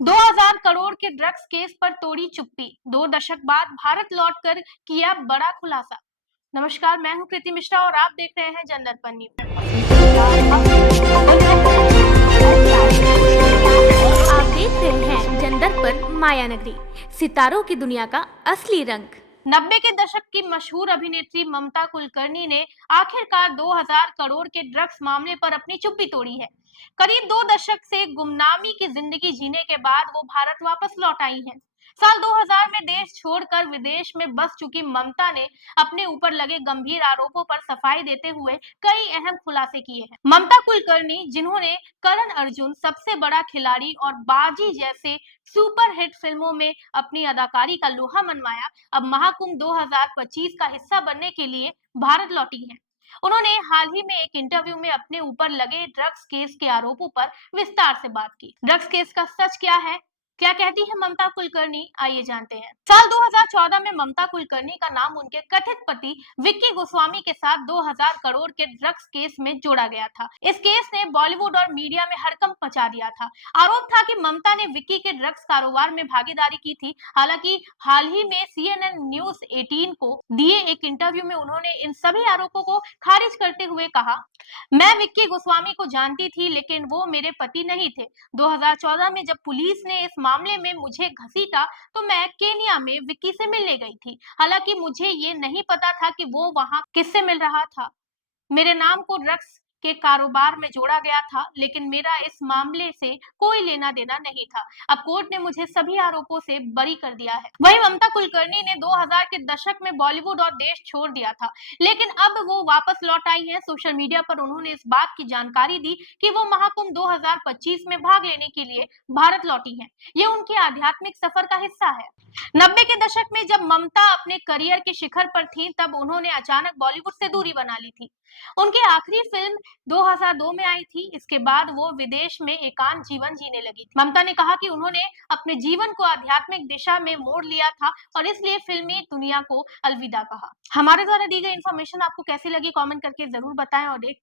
2000 करोड़ के drugs case पर तोड़ी चुप्पी। 2 दशक बाद भारत लौटकर किया बड़ा खुलासा। नमस्कार, मैं हूं कृति मिश्रा और आप देख रहे हैं जनदर्पण न्यूज। आप देख रहे हैं जनदर्पण माया नगरी, सितारों की दुनिया का असली रंग। 90 के दशक की मशहूर अभिनेत्री ममता कुलकर्णी ने आखिरकार 2000 करोड़ के ड्रग्स मामले पर अपनी चुप्पी तोड़ी है। करीब 2 दशक से गुमनामी की जिंदगी जीने के बाद वो भारत वापस लौट आई हैं। साल 2000 में देश छोड़कर विदेश में बस चुकी ममता ने अपने ऊपर लगे गंभीर आरोपों पर सफाई देते हुए कई अहम खुलासे किए हैं। ममता कुलकर्णी, जिन्होंने करण अर्जुन, सबसे बड़ा खिलाड़ी और बाजी जैसे सुपरहिट फिल्मों में अपनी अदाकारी का लोहा मनवाया, अब महाकुंभ 2025 का हिस्सा बनने के लिए भारत लौटी हैं। उन्होंने हाल ही में एक इंटरव्यू में अपने ऊपर लगे ड्रग्स केस के आरोपों पर विस्तार से बात की। ड्रग्स केस का सच क्या है, क्या कहती है ममता कुलकर्णी, आइए जानते हैं। साल 2014 में ममता कुलकर्णी का नाम उनके कथित पति विक्की गोस्वामी के साथ 2000 करोड़ के ड्रग्स केस में जोड़ा गया था। इस केस ने बॉलीवुड और मीडिया में हड़कंप मचा दिया था। आरोप था कि ममता ने विक्की के ड्रग्स कारोबार में भागीदारी की थी। हालांकि हाल ही में CNN न्यूज 18 को दिए एक इंटरव्यू में उन्होंने इन सभी आरोपों को खारिज करते हुए कहा, मैं विक्की गोस्वामी को जानती थी, लेकिन वो मेरे पति नहीं थे। 2014 में जब पुलिस ने इस मामले में मुझे घसीटा तो मैं केनिया में विक्की से मिलने गई थी। हालांकि मुझे ये नहीं पता था कि वो वहां किससे मिल रहा था। मेरे नाम को ड्रग्स के कारोबार में जोड़ा गया था, लेकिन मेरा इस मामले से कोई लेना देना नहीं था। अब कोर्ट ने मुझे सभी आरोपों से बरी कर दिया है। वहीं ममता कुलकर्णी ने 2000 के दशक में बॉलीवुड और देश छोड़ दिया था, लेकिन अब वो वापस लौट आई हैं। सोशल मीडिया पर उन्होंने इस बात की जानकारी दी कि वो महाकुंभ 2025 में भाग लेने के लिए भारत लौटी हैं। ये उनके आध्यात्मिक सफर का हिस्सा है। 90 के दशक में जब ममता अपने करियर के शिखर पर थी, तब उन्होंने अचानक बॉलीवुड से दूरी बना ली थी। उनकी आखिरी फिल्म 2002 में आई थी। इसके बाद वो विदेश में एकांत जीवन जीने लगी थी। ममता ने कहा कि उन्होंने अपने जीवन को आध्यात्मिक दिशा में मोड़ लिया था और इसलिए फिल्मी दुनिया को अलविदा कहा। हमारे द्वारा दी गई इन्फॉर्मेशन आपको कैसी लगी, कमेंट करके जरूर बताएं और देखते